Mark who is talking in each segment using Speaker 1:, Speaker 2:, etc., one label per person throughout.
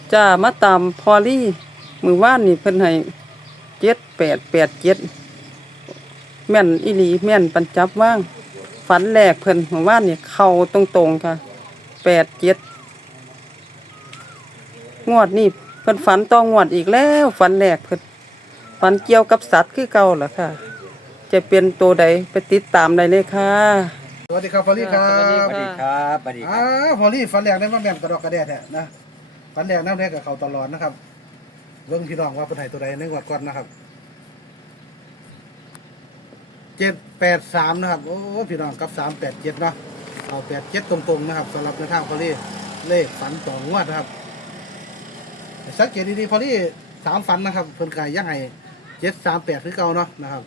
Speaker 1: จ้ามาตามพอลี่มือว่านนี่เพิ่นให้7887แม่นอีหลีแม่นปันจับว่างฝันแรกเพิ่นมือว่านนี่เข้าตรงๆค่ะ87งวดนี้เพิ่นฝันต่องวดอีกแล้วฝันแรกเพิ่นฝันเกี่ยวกับสัตว์คือเก่าล่ะค่ะ จะเป็นตัวใดไปติดตามได้เลยค่ะ
Speaker 2: สวัสดีครับฟอรี่ครั
Speaker 1: สวัสดี
Speaker 2: บ
Speaker 1: ค่ะ
Speaker 3: สวัสดีครับสวัสดีครับ
Speaker 2: ฟอรี่ฟันแรกได้มาแม่นกระดอกกระแดดเนี่ยนะฟันแรกน้ำแรกกับเขาตลอดนะครับเบิ่งพี่น้องว่าเป็นไหนตัวใดในงวดก่อนนะครับ783นะครับโอ้พี่น้องกับ387เนาะเอา87ตรงๆนะครับสำหรับในทางฟอรี่เลขฝันต่องวดนะครับสังเกตดีๆฟอรี่3ฝันนะครับเพิ่นกายยังไง738คือเก่าเนาะนะครับ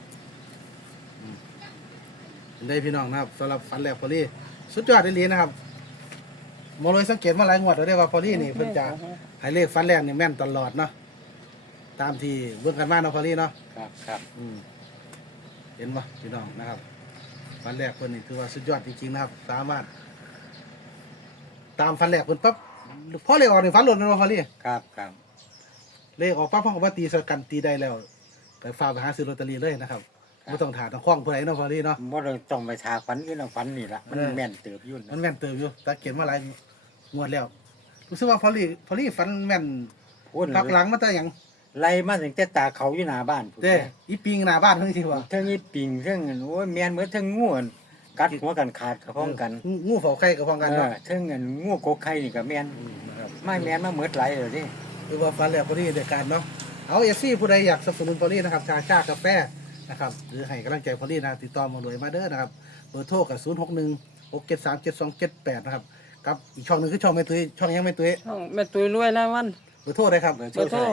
Speaker 2: ได้พี่น้องนะครับสำหรับฝันแรกพอลี่สุดยอดเลยนะครับมองเลยสังเกตมาหลายงวดแล้วได้ว่าพอลี่นี่เพิ่นจะให้เลขฝันแรกนี่แม่นตลอดเนาะตามที่เบิ่งกันมาเนาะพอลี่เนาะ
Speaker 3: ครับ
Speaker 2: เห็นปะพี่น้องนะครับฝันแรกเพิ่นนี่ถือว่าสุดยอดจริงๆนะครับสามารถตามฝันแรกเพิ่นปั๊บพอเลขออกนี่ฝันหล่นเนาะพอลี่
Speaker 3: ครับ
Speaker 2: เลขออกปั๊บเพิ่นก็มาตีสกันตีได้แล้วไปฝากไปหาซื้อลอตเตอรี่เลยนะครับไม่ต้องถามต้องคล้องผู้ใดเนาะพอลี่เนาะ
Speaker 3: ว่าเราต้องไปทาฝันอยู่นะฝันนี่ละมันแม่นเติบยุ่น
Speaker 2: มันแม่นเติมอยู่ตาเขียนมาหลายงวดแล้วรู้สึกว่าพอลี่ฟันแม่น
Speaker 3: พูด
Speaker 2: พักหลังมาแต่หยัง
Speaker 3: ไล่มาถึงแต่ตาเขาอยู่หน้าบ้านพูด
Speaker 2: เด้อีปิงหน้าบ้านเพิ่นสิว่า
Speaker 3: เท่งนี้ปิงเท่งโอ้ยแม่นเหมือนเท่งงูกัดหัวกันขาดกระพ้องกัน
Speaker 2: งูเฝ้าไข่กับพ้องกันเนาะ
Speaker 3: เท่งงูโกกไข่นี่กับแม่น
Speaker 2: นะครับ
Speaker 3: ไม่แม่นมาเหมือนไหลเลยดิ
Speaker 2: คือว่าฟันแล้วพอลี่ได้การเนาะเอาเอฟซีผู้ใดอยากสนับสนุนพอลี่นะครับชากาแฟนะครับหรือให้กำลังใจพอลี่นะติดต่อมาเลยมาเด้อนะครับเบอร์โทรกับ0616737278นะครับกับอีกช่องหนึงคือช่องแม่ตุ้ยช่องยังแม่ตุ้ย
Speaker 1: ช่องแม่ตุ้ยรวยแล้ววัน
Speaker 2: เบอร์โทรได้ครับ
Speaker 1: เบอร์โทร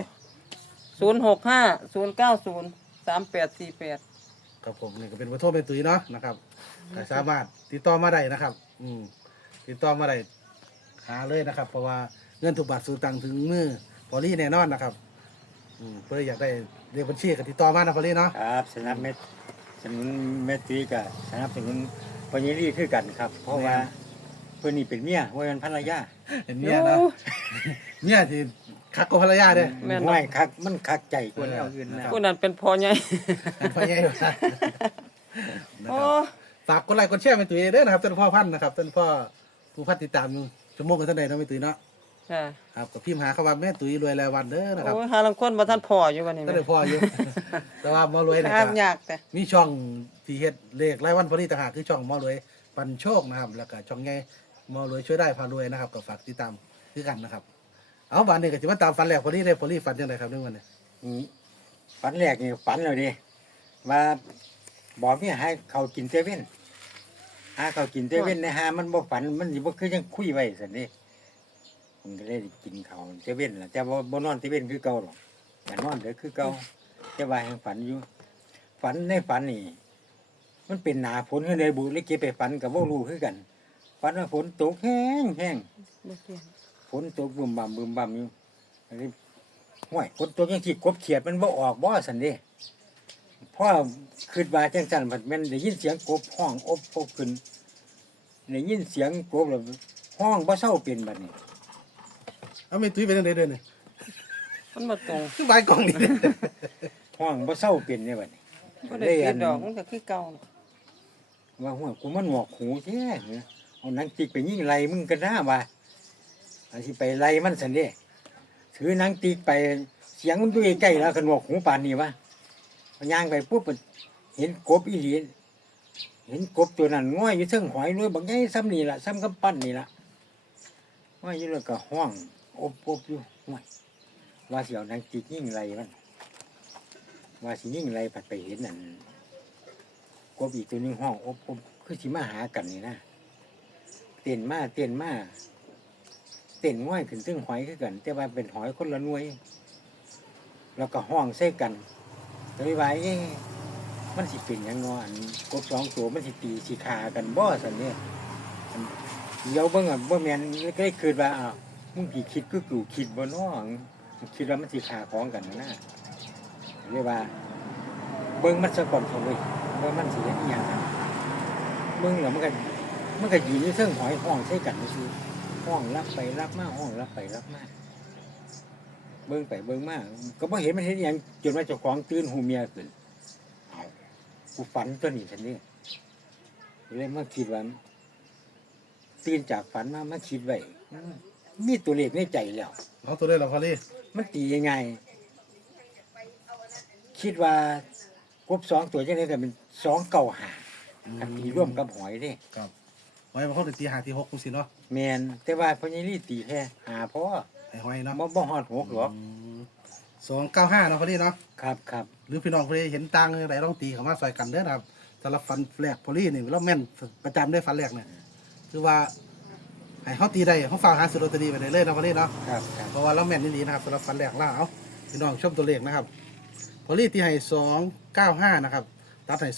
Speaker 1: 0650903848
Speaker 2: ครับผมนี่ก็เป็นเบอร์โทรแม่ตุ้ยเนาะนะครับก็สามารถติดต่อมาได้นะครับติดต่อมาได้หาเลยนะครับ เพราะว่าเงินทุกบาทสู่ตังค์ถึงมือพอลี่แน่นอนนะครับเพื่ออยากได้เรียกบัญชีก็ติดต่อมานะพอลี่เนาะ
Speaker 3: ครับสนับสนุนเม็ดตีกับสนับสนุนปญิรีคือกันครับ เพราะว่าเพื่อนนี่เป็นเมียว่าเป็นภรรยา
Speaker 2: เห็นเมียเนาะเนี่ยที่คักกับภรรยาเด้อ
Speaker 1: แม่น
Speaker 3: ไม่
Speaker 1: เนาะ
Speaker 3: คักมันคักใจกว่าแล้วอื่นนะ
Speaker 1: ผู้นั้นเป็นพ่อใหญ่
Speaker 2: พ่อใหญ่นะ
Speaker 1: โอ้
Speaker 2: ฝากกดไลค์กดแชร์แม่ตุ้ยเด้อนะครับท่านพ่อพันธุ์นะครับท่านพ่อผู้พัดติดตามอยู่ชั่วโมงกันท่านใดเนาะแม่ตุ้ยเนาะ
Speaker 1: ค่ะ
Speaker 2: ครับกับพิมพ์หาคำว่าแม่ตุ้ยรวยรายวันเด้อนะครับ
Speaker 1: โอ้ยหาลังคนบ่ทันพ่ออยู่วันนี้
Speaker 2: ท่านได้พ่ออยู่ แต่ว่าหมอรวยเนะ
Speaker 1: ค
Speaker 2: ค
Speaker 1: รั
Speaker 2: รั
Speaker 1: บบ ยากแต่
Speaker 2: มีช่องที่เฮ็ดเลขรายวันพอดีต่างหากคือช่องหมอรวยปันโชคนะครับแล้วก็ช่องใหญ่หมอรวยช่วยได้พารวยนะครับก็ฝากติดตามคือกันนะครับเอาวันนี้ก็จะมาตามฟันแรกพอดีเลยพอดีฟันยังไงครับเรื่องวันนี้
Speaker 3: ฝันแรกนี่ฝันเลยดิว่าบอกเนี่ยให้เขากินเซเว่นหาเขากินเซเว่นในหามันบ่ฝันมันสิบ่คือยังคุยไว้สันนี่มันก็เลยกินเขาวเซเว่นแหละแต่ว่าบ่นอนเซเว่นคือเก่าหรอกแต่นอนเด้อคือเก่าแต่ว่ายังฝันอยู่ ฝันในฝันนี่ มันเป็นหนาฝนขึ้นเลยบุเลยเก็บไปฝันกับว่ารู้คือกันฝันว่าฝนตกแห้งฝนตกบึมบั่มอยู่อันนี้ห้วยฝนตกยังที่กบเขียดมันบ่ออกบ่สันเด้พ่อขึ้นมาจังสันผัดแม่นได้ยินเสียงกบห้องอบขึ้นได้ยินเสียงกบแล้วห้องบ่เศร้าเป็นบัดนี้
Speaker 2: เอาไม่ตุ้ยไปทางใดเด้อเนี่ย
Speaker 1: มันบ่ตรง
Speaker 2: คือใบกล่องนี่
Speaker 3: ห้องบ่เศร้าเป็นเนี่ยบัดนี้
Speaker 1: บ่ได้ปิดดอกมันก็คือเก่า
Speaker 3: ว่าห้วยกูมันหงอกหูแท้เนี่ยเอาหนังติกไปยิงไล่มึงกันหน้าว่าอันที่ไปไล่มันสันเด้ถือหนังติกไปเสียงมันอยู่ใกล้ๆแล้วกันหงอกหูปานนี้วะพย่างไปปุ๊บเห็นกบอีหลีเห็นกบตัวนั้นง่อยอยู่เทิงหอยรวยบางไงซ้ำนี่ล่ะซ้ำกำปั้นนี่ล่ะง่อยอยู่แล้วก็ห้องอบอยู่ห่วยว่าสิเอาหนังติกยิงไล่มันว่าสิยิงไล่ผัดไปเห็นนั่นกบอีกตัวหนึงห้องอบคือสิมาหากันนี่นะเต้นมาเต้นง่อยขึ้นซึ่งหอยคือกัน แต่ว่าเป็นหอยคนละหน่วย แล้วก็ห้องใส่กันเลยว่ามันสิเป็นหยังงออันกบสองตัวมันสิตีสิขากันบ่สันเนี่ยเดี๋ยวเบิ่งบ่แม่นก็ได้คิดว่าอ้าวมึงสิคิดคือกูคิดบ่น้อคิดว่ามันสิขาของกันนะเลยว่าเบิ่งมันซะก่อนเถอะเว้ยว่ามันสิเฮ็ดอีหยังเบิ่งแล้วมันก็ยืนอยู่เทิงหอยห้องใส่กันซื่อห้องรับไปรับมาห้องรับไปรับมาเบิ่งไปเบิ่งมาก็บ่เห็นมันเห็นหยังจนว่าเจ้าของตื่นหูเมียขึ้นเอากูฝันตัวนี้ฉันนี่เลยมาคิดว่าตื่นจากฝันมาคิดไว้มีตัวเลขในใจแล้ว
Speaker 2: เอาตัวได้หรอพอลี่
Speaker 3: มันตียังไง คิดว่ากบ2ตัวจังได๋ก็เป็น2 9 5อันตีร่วมกับหอยเด้
Speaker 2: ครับหอยบางคนตีหาตี6จังซี่เนาะ
Speaker 3: แม่นแต่ว่าพญาลีตีแค่5พอ
Speaker 2: ไอ้หอยเนาะ
Speaker 3: บ่ฮอด6หรอก
Speaker 2: 295เนาะพอลี่เนาะ
Speaker 3: ครับครับ
Speaker 2: หรือพี่น้องพอลี่เห็นต่างจังไดลองตีเข้ามาใส่กันเด้อนะครับสำหรับฟันแรกพอลี่นี่เราแม่นประจำได้ฟันแรกเนี่ยคือว่าให้เฮาตีได้เฮาฝากหาซื้อลอตเตอรี่ไปได้เลยเนาะพอลี่เนาะ
Speaker 3: ครับครับ
Speaker 2: เพราะว่าเราแม่นนี่นะครับสำหรับฟันแรกล่าเอาพี่น้องชมตัวเลขนะครับพอลี่ที่ให้295นะครับตัดให้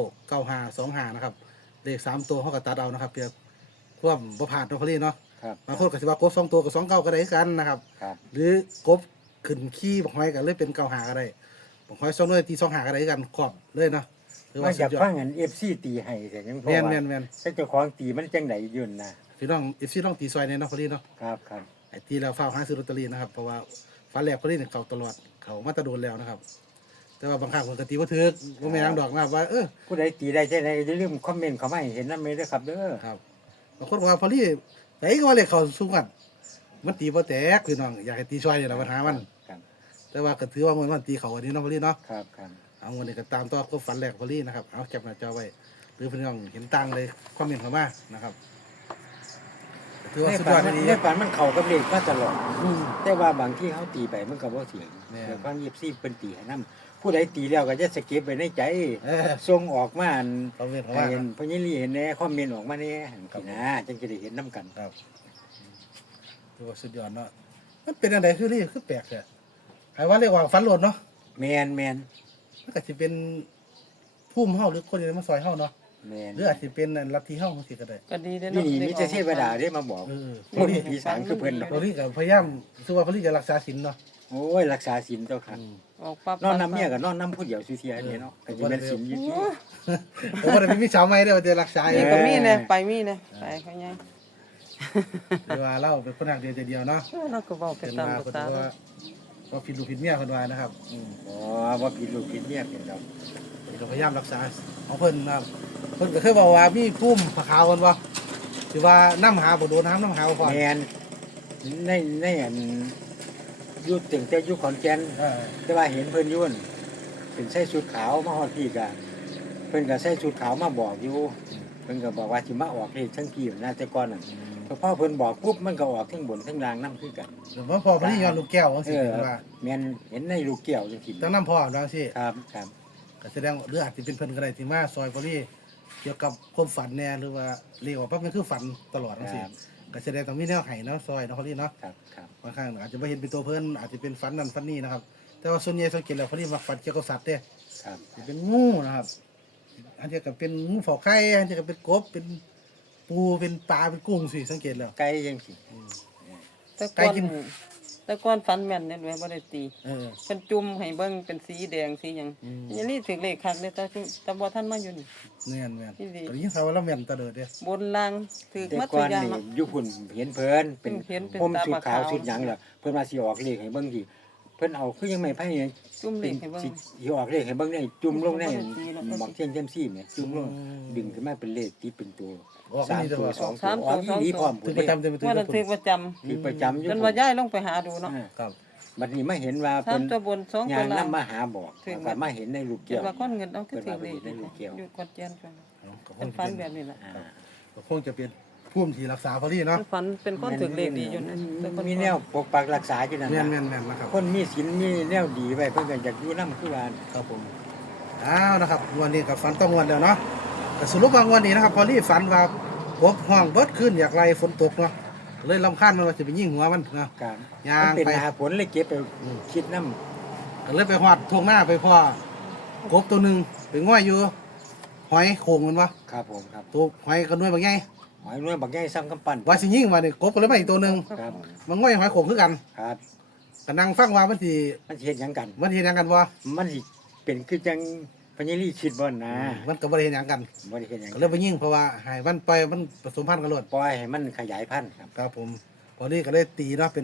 Speaker 2: 299525นะครับเลข3ตัวเขาก็ตัดเอานะครับเพื่อความบ่พลาดเนาะพอลี่เนาะ
Speaker 3: ครับ
Speaker 2: บางคนก็สิว่ากบ2ตัวกับ29ก็ได้คือกันนะครับ
Speaker 3: ครับ
Speaker 2: หรือกบขึ้นขี้บักหอยกันเลยเป็น95ก็ได้บักหอย2ด้วยตี25ก็ได้คือกันครอบเลยเนาะหรือ
Speaker 3: มา
Speaker 2: ว่า
Speaker 3: จาก
Speaker 2: สุดยอ
Speaker 3: ฟั
Speaker 2: ด
Speaker 3: งอัน FC ตีให้แต่ยังพอ
Speaker 2: แม่น
Speaker 3: ว่า
Speaker 2: แม่นแม่น
Speaker 3: แต่เจ้าของตีมันจังไดอยู่นะ
Speaker 2: พี่น้อง FC ต้องตีซอยในเนาะพอลี่เนาะ
Speaker 3: ครับครับ
Speaker 2: ไอ้ที่เราฝากหาซื้อลอตเตอรี่นะครับเพราะว่าฟันแรกพอลี่เนี่ยเขาตลอดเขามาตะโดนแล้วนะครับ แต่ว่าบางครั้งคนก็ตีว่าถือว่าไม่รังดอกนะครับว่า
Speaker 3: ผู้ใดตีได้จังไดอย่าลืมคอมเมนต์เข้ามาให้เห็นนำเด้อครับเด้อ
Speaker 2: ครับบางคนบอกว่าพอลี่ไหนก็ว่าเลยเขาสู้กันมันตีบ่แตกพี่น้องอยากให้ตีซอยเนี่ยเราปัญหามัน
Speaker 3: ครับ
Speaker 2: แต่ว่าก็ถือว่ามันตีเขาอันนี้เนาะพอลี่เนาะ
Speaker 3: ครับครับ
Speaker 2: เอาวันนี้ก็ตามต่อก็ฝันแรกพอลี่นะครับเอาแคปหน้าจอไว้หรือพี่น้องเห็นตังเลยคอมเมนต์เข้ามานะครับถือว่า
Speaker 3: ใน
Speaker 2: สุดย
Speaker 3: ฝั
Speaker 2: อน ด
Speaker 3: มัน
Speaker 2: ดี
Speaker 3: ในฝันมันเข้ากับเลขมาตลอด
Speaker 2: อืม
Speaker 3: แต่ว่าบางที่เขาตีไปมันก็บ่เถียง
Speaker 2: แม่
Speaker 3: แต่ฟังFC เพิ่นตีให้นํผู้ใดตีแล้วก็จะสเก็บไว้ในใจ
Speaker 2: เออ
Speaker 3: ส่งออกมาอัน
Speaker 2: คอมเมนต์เข้า
Speaker 3: ให้
Speaker 2: มา
Speaker 3: เห็นพญาลีเห็นแน่คอมเมนต์ออกมาแน่จังซี่นะจังจะได้เห็นนํกัน
Speaker 2: ครับถือว่าสุดยอดเนาะมันเป็นอะไรคือนี่คือแปลกเลยใครว่าเรียกว่าฝันหล่นเนาะ
Speaker 3: แมน
Speaker 2: มันก็สิเป็นพุ่มเฮาหรือคนที่มาซอยเฮาเนาะ
Speaker 3: แมน
Speaker 2: หรืออาจสิเป็นลัทธิเฮาจังซี่ก็ได้
Speaker 1: ก็ดีเด้อ
Speaker 3: นี่
Speaker 1: เนาะ
Speaker 3: มีแต่เทวดาได้มาบอก
Speaker 2: เออ
Speaker 3: บ่มีผีสางคือเพิ่นดอก
Speaker 2: พอลี่ก็พยายามสู้ว่าพอลี่จะรักษาศีลเนาะ
Speaker 3: โอ้ยรักษาศีลเจ้าค่ะ
Speaker 1: ออกปั๊บ
Speaker 3: นอนนำเมียก็นอนนำผู้เดียวซื่อๆนี่เนาะก็สิแม่นศีลอยู่ซื่อ
Speaker 2: ผมว่าได้มีสาวใหม่เด้อว่าจะรักษา
Speaker 1: นี่
Speaker 2: เอง
Speaker 1: ก็มีนะไปมีนะไปเขาไง
Speaker 2: หรือว่าเราเป็นคนหักเดียวใจเดียวเนาะ
Speaker 1: เราก็บอกไป
Speaker 2: เป็น
Speaker 1: ตาม
Speaker 2: ว่า
Speaker 1: ภา
Speaker 2: เพิ่น
Speaker 1: ษา
Speaker 2: ว่าว่าผิดลูกผิดเมียเพิ่นว่านะครับ
Speaker 3: อ๋อบ่ผิดลูกผิดเมียเป็นดอก
Speaker 2: เพิ่นก็พยายามรักษาของเพิ่นนะครับเพิ่นก็เคยบอกว่ามีพุ่มผาขาวเพิ่นว่าสิว่าน้ำหาบ่โดนน้ำหาบ่พอ
Speaker 3: แมนในอันอยู่ตึงแต่อยู่ขอนแก่น
Speaker 2: เออ
Speaker 3: แต่ว่าเห็นเพิ่นอยุ่นเป็นใส่ชุดขาวมาฮอดพี่กะเพิ่นก็ใส่ชุดขาวมาบอกอยู่เพิ่นก็บอกว่าสิมาออกเลขทั้งพี่น่าแต่ก่อนน่ะพอเพิ่นบอกปุ๊บมันก็ออกทั้งบนทั้งล่างนำคือกัน
Speaker 2: หรือว่าพอพอลี่ยอมลูกแก้วจัง
Speaker 3: เอ
Speaker 2: ซี่
Speaker 3: อ
Speaker 2: เพิ่นว่า
Speaker 3: แม่นเห็นในลูกแก้วจังซี่
Speaker 2: ตั้งน้ำพ่อจังซี่
Speaker 3: ครับครับ
Speaker 2: ก็แสดงว่าหรืออาจจะเป็นเพิ่นก็ได้ที่มาซอยพอลี่เกี่ยวกับความฝันแน่หรือว่าเรียกว่าปั๊บมันคือฝันตลอดจังซี่ก็แสดงต้องมีแนวไห้เนาะซอยเนาะพอลี่เนาะ
Speaker 3: ครับครับ
Speaker 2: บางครั้งอาจจะไม่เห็นเป็นตัวเพิ่นอาจจะเป็นฝันนั่นฝันนี่นะครับ แต่ว่าส่วนใหญ่สังเกตแล้วพอลี่มักฝันเกี่ยวกับสัตว์เด้
Speaker 3: ครับ
Speaker 2: สิเป็นงูนะครับ อันนี้ก็เป็นงูเผาไข่อันนี้ก็เป็นกบ เป็นปู เป็นปลา เป็นกุ้งสิสังเกตแล้ว
Speaker 3: ไก่จังซี่
Speaker 1: แต่
Speaker 2: ไก่
Speaker 1: ก่อน
Speaker 2: กิน
Speaker 1: แต่ก่อนฟันแม่นเนี่ยแม่บ่ได้ตี
Speaker 2: เออ
Speaker 1: เป็นจุ่มให้เบิ่งเป็นสีแดงสีหยัง
Speaker 2: อืม
Speaker 1: อย่างนี้ถึงเลขคักเด้อแต่บ่ทันมาอยู่นี่
Speaker 2: แม่นแม่น
Speaker 1: ที่ดี
Speaker 2: ตอนนี้เขาว่าเราแม่นตะเดิดเด้
Speaker 1: บนล่างถึก
Speaker 3: แต่
Speaker 1: มา
Speaker 3: ก่
Speaker 1: ตั
Speaker 3: อ
Speaker 1: วน อย่าง
Speaker 3: นี่
Speaker 1: เนาะ
Speaker 3: อยู่พุ่นเห็นเพิ่นเป็น
Speaker 1: เห็นเป็น
Speaker 3: ผม
Speaker 1: ตา
Speaker 3: ชุดขาว
Speaker 1: ขาว
Speaker 3: ชุดหยังล่ะเพิ่นว่าสิออกเลขให้เบิ่งดิเพิ่นเอาคือยังไม่ไผเนี่ย
Speaker 1: จุ่มเลขให้เบิ่ง
Speaker 3: สิออกเลขให้เบิ่งได้จุ่มลงใน
Speaker 1: บ่ได้ตีหรอก
Speaker 3: หมอกเทียนเทียมซี่แหมจุ่มลงดึงขึ้นมาเป็นเลขที่เป็นตัว
Speaker 2: ออก
Speaker 3: สาม
Speaker 2: นี่ต
Speaker 3: ตัว
Speaker 2: ลอด
Speaker 3: สอง
Speaker 1: สาม
Speaker 3: ตัว
Speaker 1: ตัว
Speaker 3: ออกอีหลีพร้อม
Speaker 2: ถึ
Speaker 3: พุ่
Speaker 2: ง
Speaker 3: น
Speaker 2: ประ
Speaker 3: เด้
Speaker 2: จำเต็มตัว
Speaker 1: ว่าเรา
Speaker 2: ตุ
Speaker 1: ถึ
Speaker 2: น
Speaker 1: กประจำ
Speaker 3: คือประจำอยู่
Speaker 1: จนว่าย้ายลงไปหาดูเนาะ
Speaker 2: ครับ
Speaker 3: บัดนี้มาเห็นว่า
Speaker 1: สา
Speaker 3: เพิ่
Speaker 1: ม
Speaker 3: น
Speaker 1: ตัวบนสอง
Speaker 3: ยา
Speaker 1: ตัว
Speaker 3: ง
Speaker 1: ล่าง
Speaker 3: นำมาหาบอก
Speaker 1: ถึง
Speaker 3: ว่ามาเห็นในลูก
Speaker 1: เห็
Speaker 3: แก้
Speaker 1: น
Speaker 3: ว
Speaker 1: ว่าก้อนเงินเอาคือ
Speaker 3: เพิ่
Speaker 1: ถึ
Speaker 3: น
Speaker 1: ง
Speaker 3: ว่า
Speaker 1: เล
Speaker 3: เห็นในลูกแก้ว
Speaker 1: อยู่กดเจียนกัน
Speaker 2: ก็ค
Speaker 1: เป็น
Speaker 2: ง
Speaker 1: ฟัน
Speaker 2: จะ
Speaker 1: แบ
Speaker 2: เป็น
Speaker 1: บนี้แหละ
Speaker 2: ก็คงจะเป็นพุ่มที่รักษาพอลี่เนาะ
Speaker 1: ฝันเป็นคนถึงเลขดีอยู่นะแต่คน
Speaker 3: มีแนวปกปักรักษาอยู่นั่น
Speaker 2: แม่น
Speaker 3: น่ะ
Speaker 2: แม่นแม่นนะครับ
Speaker 3: คนมีศีลมีแนวดีไว้เพิ่นก็อยากอยู่นำคือว่า
Speaker 2: ครับผมอ้าวนะครับวันนี้กับฝันต้องวันแล้วเนาะแต่สรุปบางวันนี้นะครับพอลี่ฝันว่ากบห้องเบิดขึ้นอยากไล่ฝนตกเนาะเลยรำคาญมันว่าจะไปยิงหัวมันเนาะ
Speaker 3: การ
Speaker 2: ย่าง
Speaker 3: มันเป็น
Speaker 2: ไป
Speaker 3: หน้าฝนเลยเก็บไปคิดนำ
Speaker 2: ก็เลยไปหอดทวงหน้าไปพ่อกบตัวหนึ่งไปง่อยอยู่หอยโขงมันวะ
Speaker 3: ครับผมครับ
Speaker 2: ตัวหอยกระนวยบางไง
Speaker 3: หอยนวลบักใหญ่ซ้ำกำปั้น
Speaker 2: ว่าสิยิงมาเนี่ยกบก็เลยมาอีกตัวหนึ่ง
Speaker 3: ครับ
Speaker 2: มันง่อยหอยโขงคือกัน
Speaker 3: ครับ
Speaker 2: ก็นั่งฟังว่ามันสิ
Speaker 3: มันสิเฮ็ดหยังกัน
Speaker 2: มันเห็นหยังกันวะ
Speaker 3: มันสิเป็นคือจังพญาลีคิดบ่นะ
Speaker 2: มันก็บ่ได้เห็นหยังกัน
Speaker 3: บ่ได้เฮ็ดหยัง
Speaker 2: ก็เลยไปยิงเพราะว่าให้มันไปมันผสมพันธุ์กันโลด
Speaker 3: ปล่อยให้มันขยายพันธุ์ครับ
Speaker 2: ครับผมพอนี้ก็ได้ตีเนาะเป็น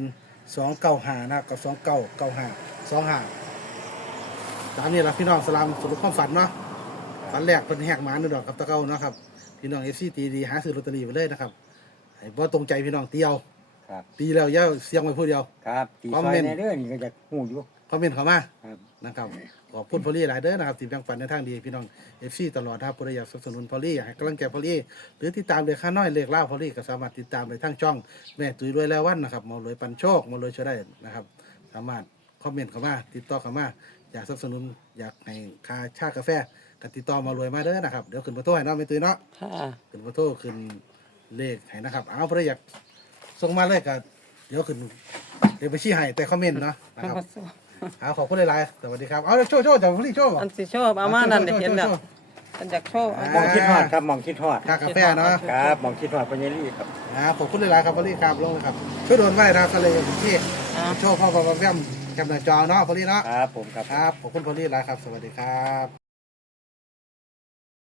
Speaker 2: 295นะครับกับ2995 25ตามนี้ล่ะพี่น้องสลามสรุปความฝันเนาะฝันแรกเพิ่นแหกหมา1ดอกกับตะเก้าเนาะครับพี่น้อง FC ตีดีหาซื้อลอตเตอรี่ไปเลยนะครับให้บ่ตรงใจพี่น้องเตียว
Speaker 3: ครับ
Speaker 2: ตีแล้วอย่าเสียงไว้ผู้เดียว
Speaker 3: ครับตีซอยในเด้อนี่ก็จะฮู้อยู่
Speaker 2: คอมเมนต์เข้ามา
Speaker 3: ครับ
Speaker 2: นะครับขอบคุณพอลลี่หลายเด้อนะครับที่แบ่งปันในทางดีพี่น้อง FC ตลอดนะครับผู้ใดอยากสนับสนุนพอลลี่อยากให้กำลังใจพอลลี่หรือติดตามเลขค่าน้อยเลขล่าพอลลี่ก็สามารถติดตามได้ทางช่องแม่ตุ้ยรวยแล้ววันนะครับหมอรวยปันโชคหมอรวยช่วยได้นะครับสามารถคอมเมนต์เข้ามาติดต่อเข้ามาอยากสนับสนุนอยากให้ค่าชากาแฟก็ติดต่อหมารวยมาเด้อนะครับเดี๋ยวขึ้นเบอร์โทรให้เนาะแม่ตุ้ยเนาะ
Speaker 1: ค่ะ
Speaker 2: ขึ้นเบอร์โทรขึ้นเลขให้นะครับเอาผู้ใดอยากส่งมาเลยก็เดี๋ยวขึ้นเดี๋ยวไปชี้ให้แต่คอมเมนต์เนาะนะครับ เอาขอบคุณหลายๆสวัสดีครับ เอาโชว์จากพี่โชว์
Speaker 1: อันสิโชว์เอามานั่นได้เห็นแล้วอันอยากโชว์เอา
Speaker 3: มองคิดฮอดครับมองคิดฮอด
Speaker 2: ชากาแฟเนาะ
Speaker 3: ครับมองคิดฮอดปัญญาลีครับ
Speaker 2: ขอบคุณหลายๆครับพอลี่ครับลงเลยครับช่วยโดนไว้นะครับทะเลที่
Speaker 1: อ่า
Speaker 2: โชว์พ่อแม่แคมหน้าจอเนาะพอลี่เนาะ
Speaker 3: ครับผมครับ
Speaker 2: ครับขอบคุณพอลี่หลายครับ สวัสดีครับ